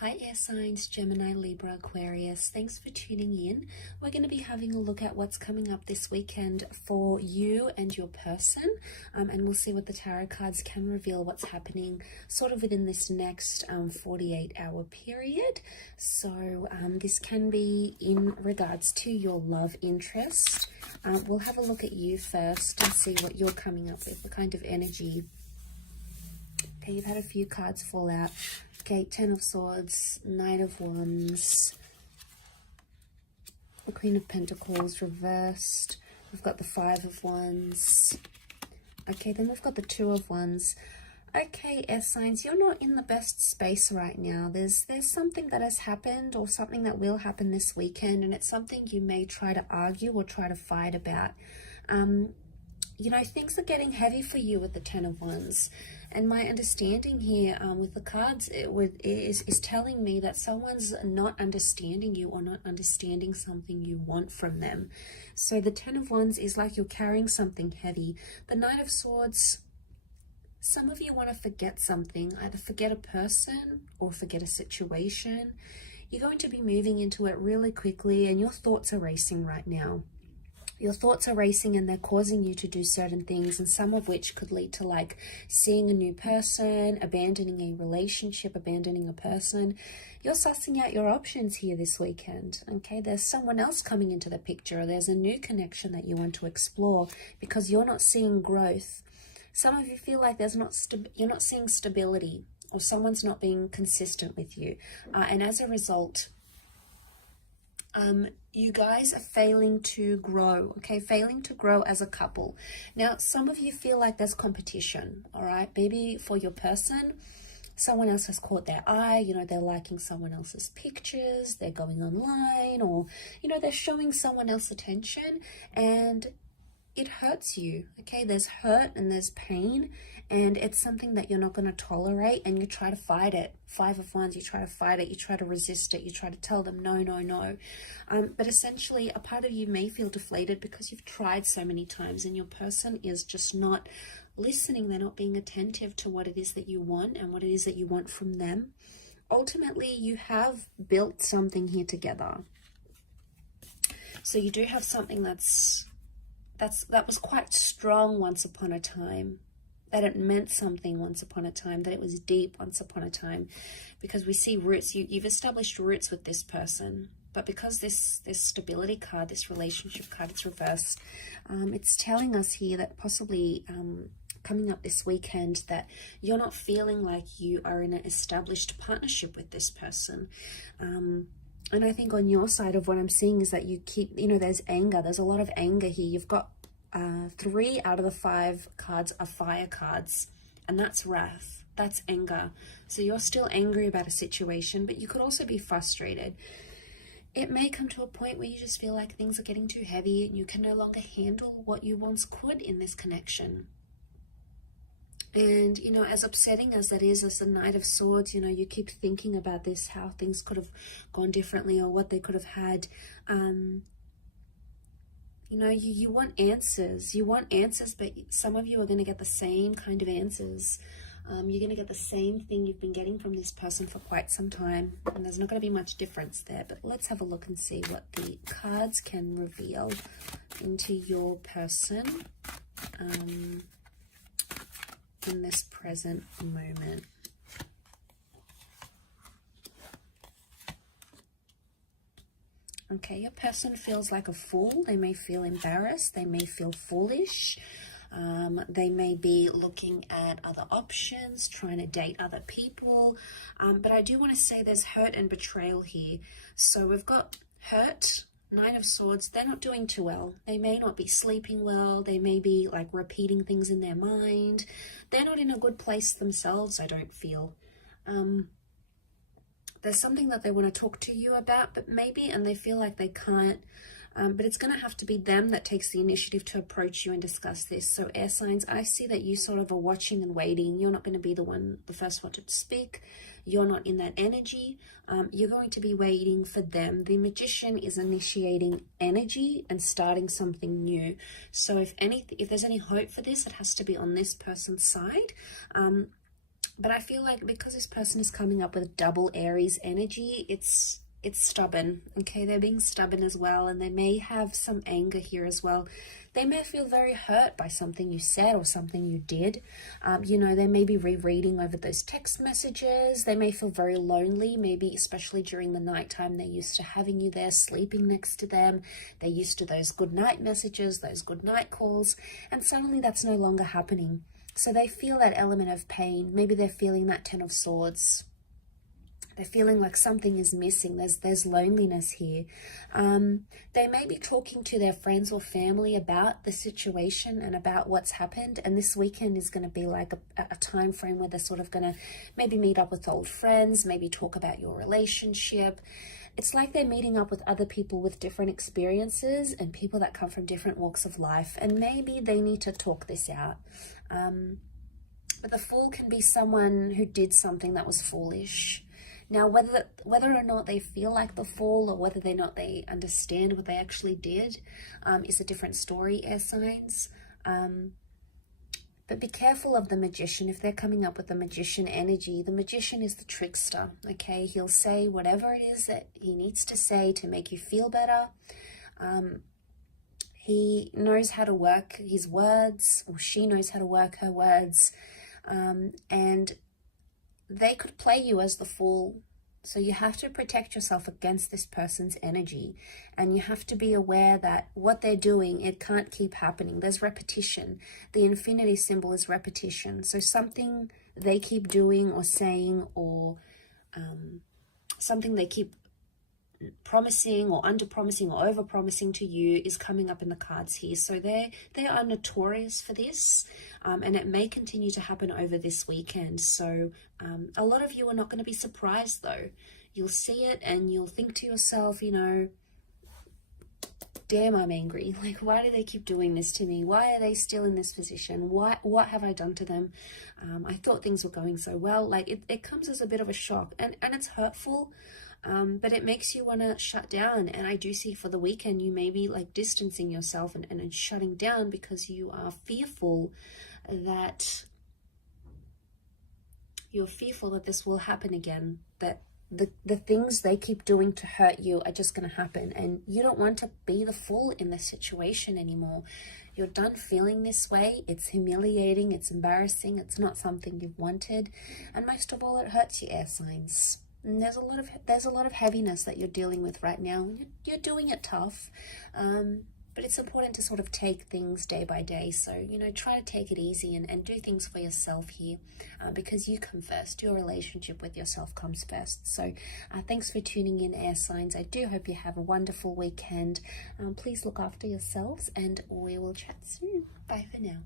Hi air signs, Gemini, Libra, Aquarius. Thanks for tuning in. We're going to be having a look at what's coming up this weekend for you and your person. And we'll see what the tarot cards can reveal, what's happening sort of within this next 48-hour period. So this can be in regards to your love interest. We'll have a look at you first and see what you're coming up with, the kind of energy. Okay, you've had a few cards fall out. Okay, Ten of Swords, Knight of Wands, the Queen of Pentacles reversed. We've got the Five of Wands. Okay, then we've got the Two of Wands. Okay, air signs, you're not in the best space right now. There's something that has happened or something that will happen this weekend, and it's something you may try to argue or try to fight about. You know, things are getting heavy for you with the Ten of Wands. And my understanding here with the cards is telling me that someone's not understanding you or not understanding something you want from them. So the Ten of Wands is like you're carrying something heavy. The Knight of Swords, some of you want to forget something, either forget a person or forget a situation. You're going to be moving into it really quickly and your thoughts are racing right now. Your thoughts are racing and they're causing you to do certain things, and some of which could lead to like seeing a new person, abandoning a relationship, abandoning a person. You're sussing out your options here this weekend, okay? There's someone else coming into the picture. There's a new connection that you want to explore because you're not seeing growth. Some of you feel like you're not seeing stability, or someone's not being consistent with you. And as a result, you guys are failing to grow, okay? Failing to grow as a couple. Now, some of you feel like there's competition, all right? Maybe for your person, someone else has caught their eye, you know, they're liking someone else's pictures, they're going online, or, you know, they're showing someone else attention, and it hurts you, okay? There's hurt and there's pain, and it's something that you're not going to tolerate, and you try to fight it. Five of Wands, you try to fight it, you try to resist it, you try to tell them no, no, no. But essentially, a part of you may feel deflated because you've tried so many times, and your person is just not listening. They're not being attentive to what it is that you want and what it is that you want from them. Ultimately, you have built something here together. So you do have something that was quite strong once upon a time, that it meant something once upon a time, that it was deep once upon a time, because we see roots. You've established roots with this person, but because this stability card, this relationship card, it's reversed, it's telling us here that possibly coming up this weekend that you're not feeling like you are in an established partnership with this person. And I think on your side of what I'm seeing is that you keep, you know, there's anger. There's a lot of anger here. You've got 3 out of the 5 cards are fire cards, and that's wrath. That's anger. So you're still angry about a situation, but you could also be frustrated. It may come to a point where you just feel like things are getting too heavy and you can no longer handle what you once could in this connection. And, you know, as upsetting as that is, as the Knight of Swords, you know, you keep thinking about this, how things could have gone differently or what they could have had. You know, you want answers. You want answers, but some of you are going to get the same kind of answers. You're going to get the same thing you've been getting from this person for quite some time. And there's not going to be much difference there. But let's have a look and see what the cards can reveal into your person in this present moment. Okay, your person feels like a fool. They may feel embarrassed. They may feel foolish. They may be looking at other options, trying to date other people. But I do want to say there's hurt and betrayal here. So we've got hurt, Nine of Swords. They're not doing too well. They may not be sleeping well. They may be like repeating things in their mind. They're not in a good place themselves, I don't feel. There's something that they want to talk to you about, but maybe, and they feel like they can't. But it's going to have to be them that takes the initiative to approach you and discuss this. So air signs, I see that you sort of are watching and waiting. You're not going to be the first one to speak. You're not in that energy. You're going to be waiting for them. The Magician is initiating energy and starting something new. So if there's any hope for this, it has to be on this person's side. But I feel like because this person is coming up with double Aries energy, it's stubborn, okay? They're being stubborn as well, and they may have some anger here as well. They may feel very hurt by something you said or something you did. You know, they may be rereading over those text messages. They may feel very lonely, maybe especially during the nighttime. They're used to having you there, sleeping next to them. They're used to those good night messages, those good night calls, and suddenly that's no longer happening. So they feel that element of pain. Maybe they're feeling that Ten of Swords. They're feeling like something is missing. There's loneliness here. They may be talking to their friends or family about the situation and about what's happened. And this weekend is going to be like a time frame where they're sort of going to maybe meet up with old friends, maybe talk about your relationship. It's like they're meeting up with other people with different experiences and people that come from different walks of life. And maybe they need to talk this out. But the Fool can be someone who did something that was foolish. Now, whether or not they feel like the Fool or whether or not they understand what they actually did is a different story, air signs. But be careful of the Magician. If they're coming up with the Magician energy, the Magician is the trickster, okay? He'll say whatever it is that he needs to say to make you feel better. He knows how to work his words, or she knows how to work her words. And they could play you as the Fool. So you have to protect yourself against this person's energy. And you have to be aware that what they're doing, it can't keep happening. There's repetition. The infinity symbol is repetition. So something they keep doing or saying, or something they keep promising or under-promising or over-promising to you is coming up in the cards here. So they are notorious for this, and it may continue to happen over this weekend. So a lot of you are not going to be surprised though. You'll see it and you'll think to yourself, you know, damn, I'm angry. Like, why do they keep doing this to me? Why are they still in this position? What have I done to them? I thought things were going so well. Like, it comes as a bit of a shock, and it's hurtful. But it makes you want to shut down. And I do see for the weekend, you may be like distancing yourself and shutting down because you are fearful that this will happen again, that the things they keep doing to hurt you are just going to happen. And you don't want to be the Fool in this situation anymore. You're done feeling this way. It's humiliating. It's embarrassing. It's not something you've wanted. And most of all, it hurts you, air signs. And there's a lot of heaviness that you're dealing with right now. You're doing it tough, but it's important to sort of take things day by day. So, you know, try to take it easy and do things for yourself here, because you come first. Your relationship with yourself comes first. So thanks for tuning in, air signs. I do hope you have a wonderful weekend. Please look after yourselves, and we will chat soon. Bye for now.